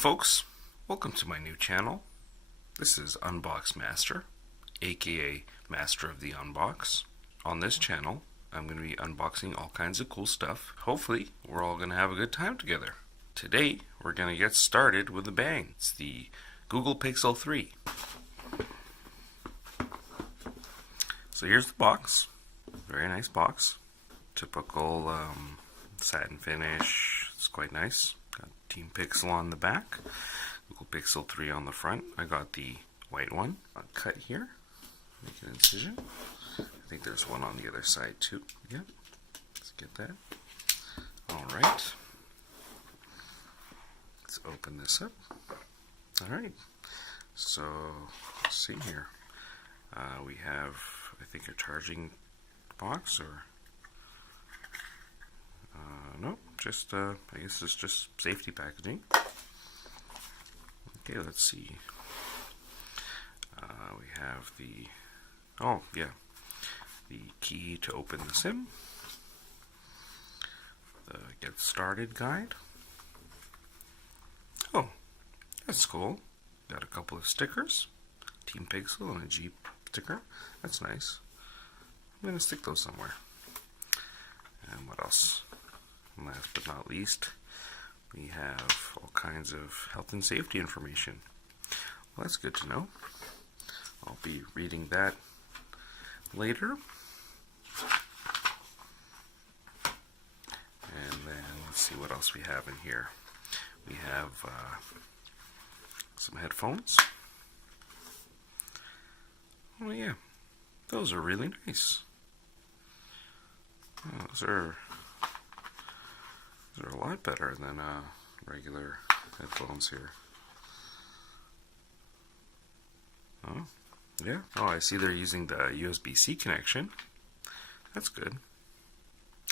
folks, welcome to my new channel. This is Unbox Master, aka Master of the Unbox. On this channel, I'm going to be unboxing all kinds of cool stuff. Hopefully, we're all going to have a good time together. Today, we're going to get started with a bang. It's the Google Pixel 3. So here's the box. Very nice box. Typical satin finish. It's quite nice. Got Team Pixel on the back. Google Pixel 3 on the front. I got the white one. I'll cut here. Make an incision. I think there's one on the other side too. Yep. Let's get that. Alright. Let's open this up. Alright. So, let's see here. We have, I think, a charging box, or nope, just I guess it's just safety packaging. Okay, let's see. We have the the key to open the SIM, the get started guide. Oh, that's cool. Got a couple of stickers, Team Pixel and a Jeep sticker. That's nice. I'm going to stick those somewhere. And what else? Last but not least, we have all kinds of health and safety information. Well, that's good to know. I'll be reading that later. And then let's see what else we have in here. We have some headphones. Oh yeah, those are really nice. Oh, those are a lot better than regular headphones here. Oh, yeah. Oh, I see they're using the USB-C connection. That's good.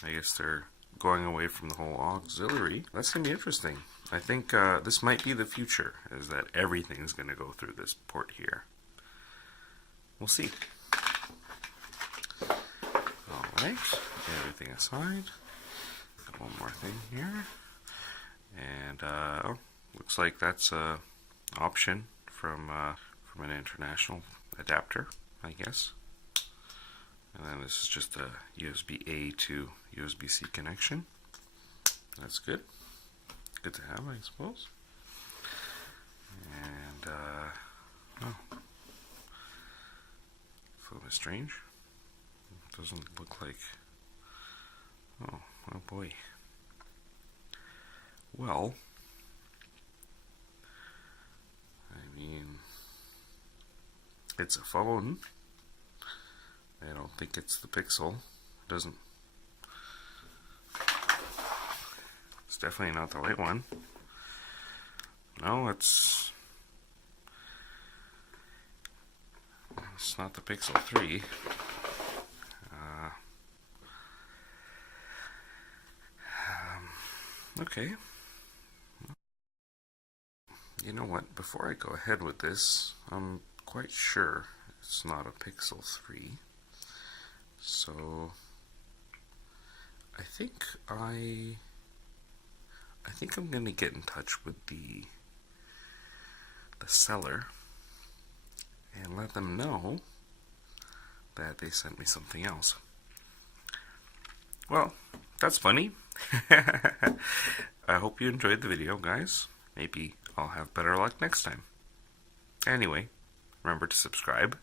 I guess they're going away from the whole auxiliary. That's going to be interesting. I think this might be the future, is that everything's going to go through this port here. We'll see. Alright, everything aside. Got one more thing here. And, oh, looks like that's an option from an international adapter, I guess. And then this is just a USB-A to USB-C connection. That's good. Good to have, I suppose. And, oh. It's a little bit strange. It doesn't look like... Oh boy. Well, I mean, it's a phone. I don't think it's the Pixel. It doesn't. It's definitely not the white one. No, it's not the Pixel 3. Okay. You know what? Before I go ahead with this, I'm quite sure it's not a Pixel 3. So I think I'm going to get in touch with the seller and let them know that they sent me something else. Well, that's funny. I hope you enjoyed the video, guys. Maybe I'll have better luck next time. Anyway, remember to subscribe.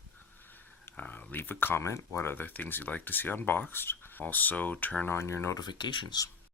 Leave a comment what other things you'd like to see unboxed. Also, turn on your notifications.